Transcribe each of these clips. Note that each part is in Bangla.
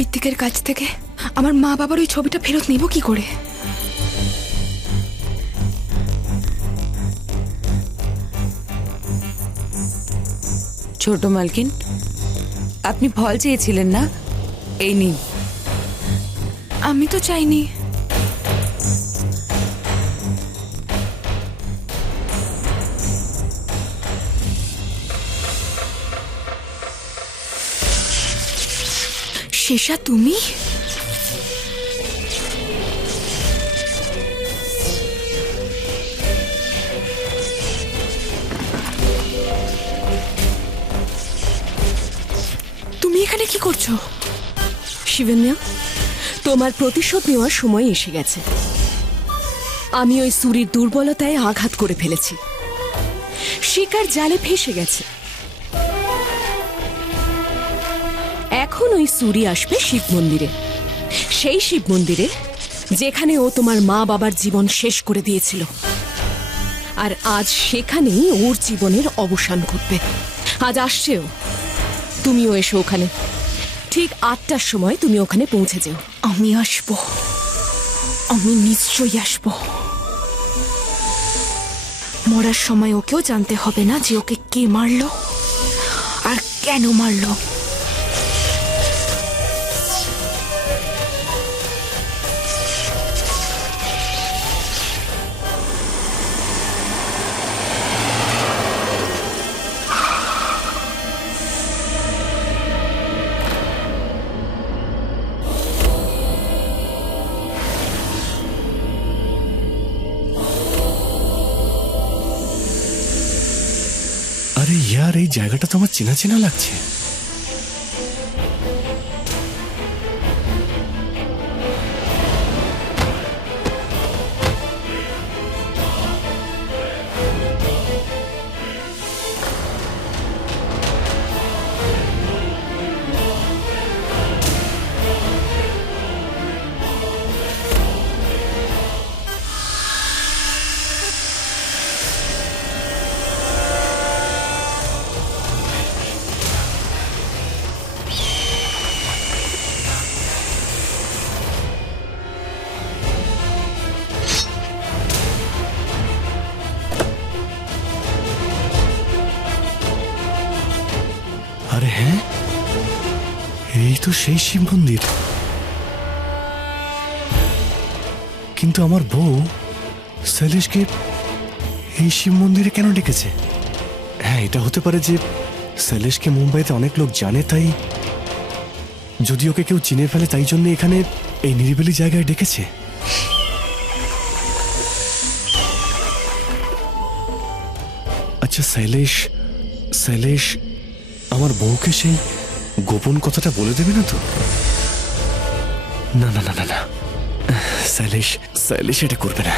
ঋত্বিকের কাছ থেকে আমার মা বাবার ওই ছবিটা ফেরত নেব কি করে? ছোট মালকিন, আপনি ফল চেয়েছিলেন না? এই নিন। আমি তো চাইনি। শেষা, তুমি? তুমি এখানে কি করছো? শিবন্যা, তোমার প্রতিশোধ নেওয়ার সময় এসে গেছে। আমি ওই সুরির দুর্বলতায় আঘাত করে ফেলেছি। শিকার জালে ফেসে গেছে। এখন ওই সুরি আসবে শিব মন্দিরে, সেই শিব মন্দিরে যেখানে ও তোমার মা বাবার জীবন শেষ করে দিয়েছিল। আর আজ সেখানেই ওর জীবনের অবসান ঘটবে। আজ আসছেও। তুমিও এসো ওখানে। ঠিক ৮টার সময় তুমি ওখানে পৌঁছে যেও। আমি আসবো, আমি নিশ্চয়ই আসবো। মরার সময় ওকেও জানতে হবে না যে ওকে কে মারলো আর কেন মারলো। আরে ইয়ার, এই জায়গাটা তো আমার চেনা চেনা লাগছে। আরে হ্যাঁ, এই তো সেই শিব মন্দির। কিন্তু আমার বউ শৈলেশকে এই শিব মন্দিরে কেন ডেকেছে? হ্যাঁ, এটা হতে পারে যে শৈলেশকে মুম্বাইতে অনেক লোক জানে, তাই যদি ওকে কেউ চিনে ফেলে তাই জন্য এখানে এই নিরিবিলি জায়গায় ডেকেছে। আচ্ছা, শৈলেশ আমার বউকে সেই গোপন কথাটা বলে দেবে না তো? না না না না না, শৈলেশ এটা করবে না।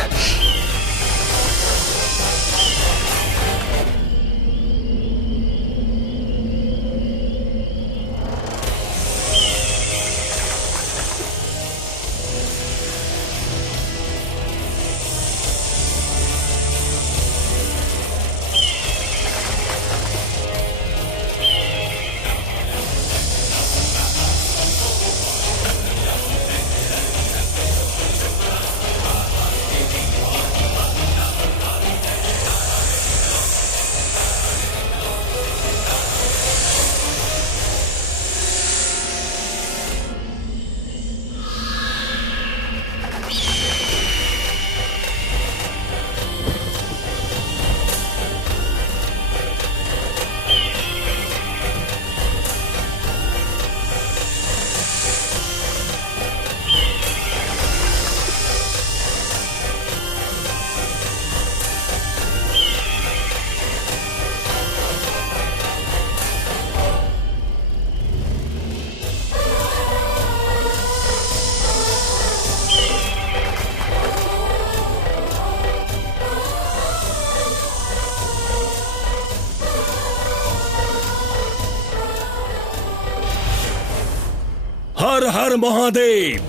হর হর মহাদেব।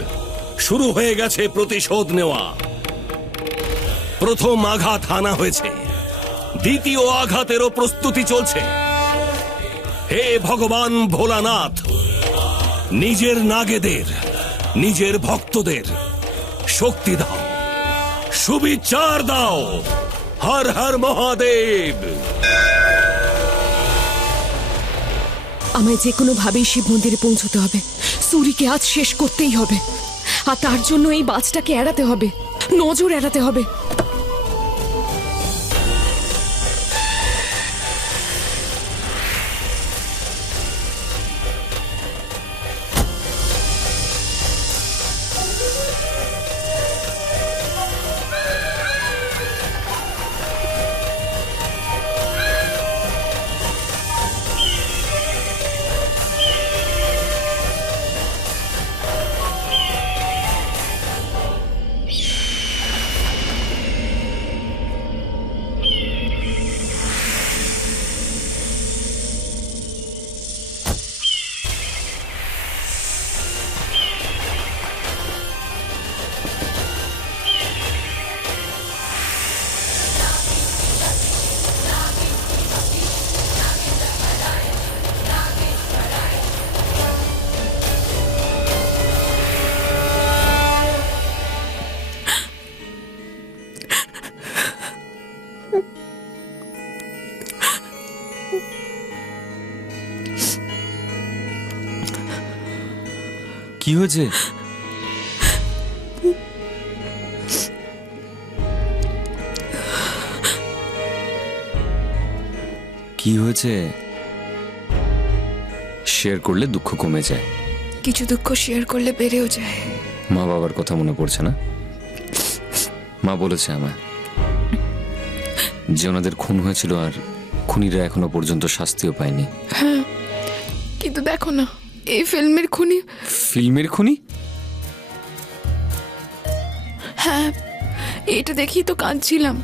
শুরু হয়ে গেছে প্রতিশোধ নেওয়া। প্রথম আঘাত হানা হয়েছে, দ্বিতীয় আঘাতেরও প্রস্তুতি চলছে। হে ভগবান ভোলানাথ, নিজের নাগেদের, নিজের ভক্তদের শক্তি দাও, সুবিচার দাও। হর হর মহাদেব। আমায় যে কোনো ভাবেই শিব মন্দিরে পৌঁছতে হবে। সুরিকে আজ শেষ করতেই হবে, আর তার জন্য এই বাজটাকে এড়াতে হবে, নজর এড়াতে হবে। কি হয়েছে? কি হয়েছে? শেয়ার করলে দুঃখ কমে যায়, কিছু দুঃখ শেয়ার করলে বেড়েও যায়। মা বাবার কথা মনে পড়ছে না? মা বলেছে আমায় যে ওনাদের খুন হয়েছিল আর খুনিরা এখনো পর্যন্ত শাস্তিও পায়নি। কিন্তু দেখো না, এই ফিল্মের খুনি। ফিল্মের খুনি? হ্যাঁ, এটা দেখি তো কাঁদছিলাম।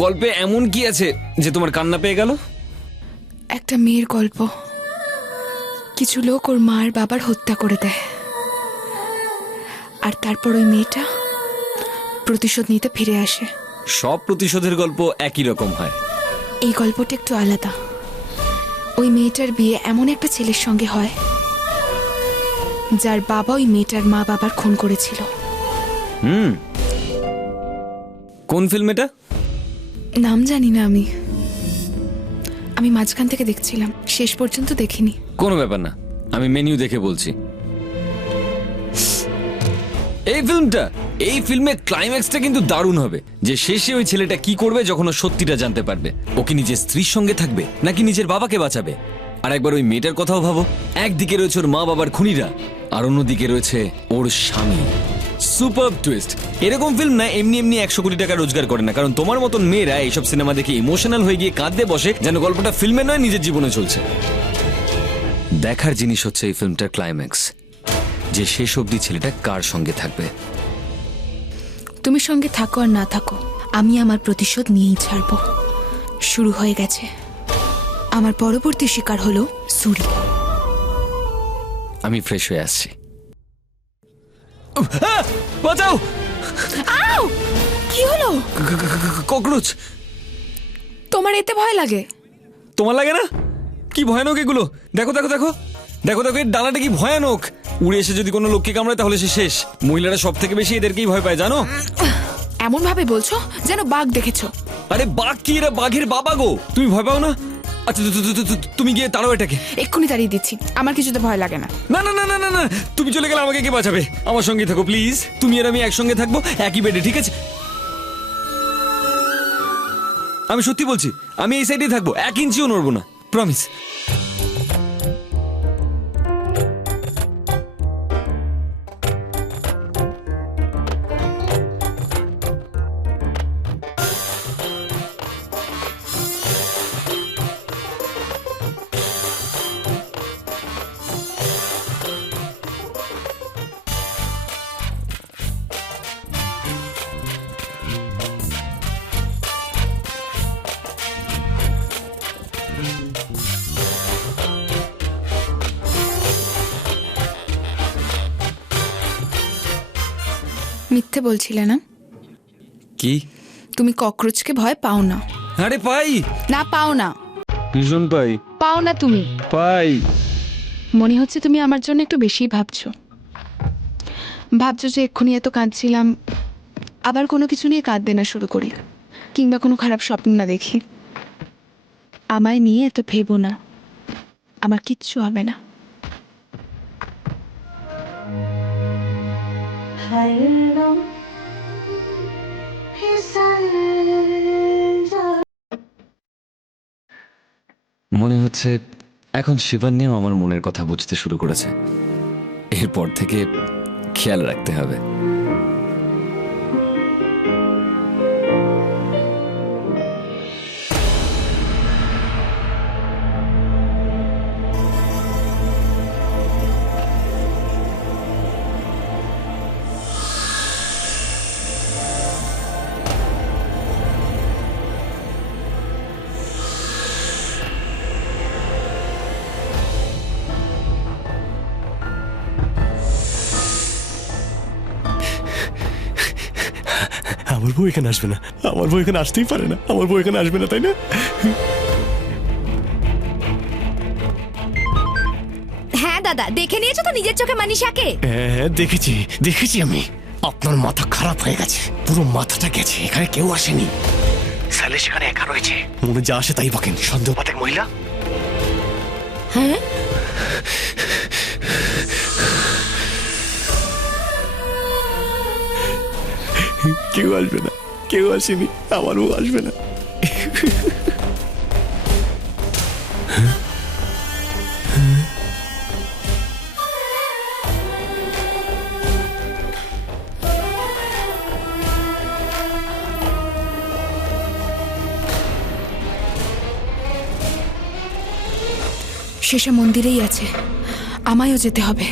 গল্পে এমন কি আছে যে তোমার কান্না পেয়ে গেল? একটা মেয়ের গল্প। কিছু লোক ওর মা আর বাবার হত্যা করে দেয়, আর তারপর ওই মেয়েটা প্রতিশোধ নিতে ফিরে আসে। সব প্রতিশোধের গল্প একই রকম হয়। এই গল্পটা একটু আলাদা। ওই মেয়েটার বিয়ে এমন একটা ছেলের সঙ্গে হয় যার বাবা ওই মেয়েটার মা বাবার খুন করেছিল। কোন ফিল্ম এটা? নাম জানি না আমি মাঝখান থেকে দেখছিলাম, শেষ পর্যন্ত দেখিনি। কোনো ব্যাপার না, আমি মেনু দেখে বলছি। এই ফিল্মের ক্লাইম্যাক্সটা কিন্তু দারুণ হবে, যে শেষে ওই ছেলেটা কি করবে যখন ও সত্যিটা জানতে পারবে। ও কি নিজের স্ত্রীর সঙ্গে থাকবে নাকি নিজের বাবাকে বাঁচাবে? আর একবার ওই মেয়েটার কথাও ভাবো, একদিকে রয়েছে ওর মা বাবার খুনিরা আর অন্যদিকে রয়েছে ওর স্বামী। Super twist. এরকম ফিল্ম না এমনি এমনি 100 কোটি টাকা রোজগার করে না, কারণ তোমার মতন মেয়েরা এইসব সিনেমা দেখে ইমোশনাল হয়ে গিয়ে কাঁদতে বসে, যেন গল্পটা ফিল্মে নয় নিজের জীবনে চলছে। দেখার জিনিস হচ্ছে এই ফিল্মটার ক্লাইম্যাক্স, যে শেষ অবধি ছেলেটা কার সঙ্গে থাকবে। তুমি সঙ্গে থাকো আর না থাকো, আমি আমার প্রতিশোধ নিয়েই ছাড়বো। শুরু হয়ে গেছে। আমার পরবর্তী শিকার হলো সুরি। আমি ফ্রেশ হয়ে আসছি। বাঁচাও! কি হলো? ককরোচ! তোমার এতে ভয় লাগে? তোমার লাগে না? কি ভয়ানক এগুলো! দেখো দেখো দেখো দেখো দেখো, এর ডানাটা কি ভয়ানক! উড়ে এসে যদি কোনো লোককে কামড়ায় তাহলে সে শেষ। মহিলারা সব থেকে বেশি এদেরকেই ভয় পায়, জানো? এমন ভাবে বলছো যেন বাঘ দেখেছো। আরে বাঘ কি, এরা বাঘের বাবা গো! তুমি ভয় পাও না? আচ্ছা তুমি গিয়ে তাড়াও এটাকে। এক্ষুনি তাড়িয়ে দিচ্ছি, আমার কিছুতে ভয় লাগে না। না না না না না না, তুমি চলে গেলে আমাকে কে বাঁচাবে? আমার সঙ্গে থাকো প্লিজ। তুমি আর আমি একসঙ্গে থাকবো একই বেডে, ঠিক আছে? আমি সত্যি বলছি, আমি এই সাইডেই থাকবো, 1 ইঞ্চিও নড়বো না, প্রমিস। মিথ্যে বলছিলে না? কি? তুমি ককরোচকে ভয় পাও না? আরে পাই না, পাও না। ভীষণ পাই। পাও না তুমি? পাই। মনে হচ্ছে তুমি আমার জন্য একটু বেশিই ভাবছো। ভাবছো যে এক্ষুনি এত কাঁদছিলাম, আবার কোনো কিছু নিয়ে কাঁদতে না শুরু করি, কিংবা কোনো খারাপ স্বপ্ন না দেখি। আমায় নিয়ে এত ভেবো না, আমার কিচ্ছু হবে না। মনে হচ্ছে এখন শিবান্যাও আমার মনের কথা বুঝতে শুরু করেছে। এরপর থেকে খেয়াল রাখতে হবে। আমার বউ এখানে আসবে না, আমার বউ এখানে আসতেই পারে না, আমার বউ এখানে আসবে না, তাই না? হ্যাঁ দাদা, দেখে নিয়েছো তো নিজের চোখে মানিষাকে? হ্যাঁ দেখেছি, দেখেছি আমি। আপনার মাথা খারাপ হয়ে গেছে, পুরো মাথাটা গেছে। এখানে কেউ আসেনি, সালে সেখানে একা রয়েছে। মনে যা আসে তাই বকেন, সন্দেহপাতের মহিলা। হ্যাঁ, কেউ আসবে না, কেউ আসেনি, আমার বউ আসবে না। শেষে মন্দিরেই আছে, আমায়ও যেতে হবে।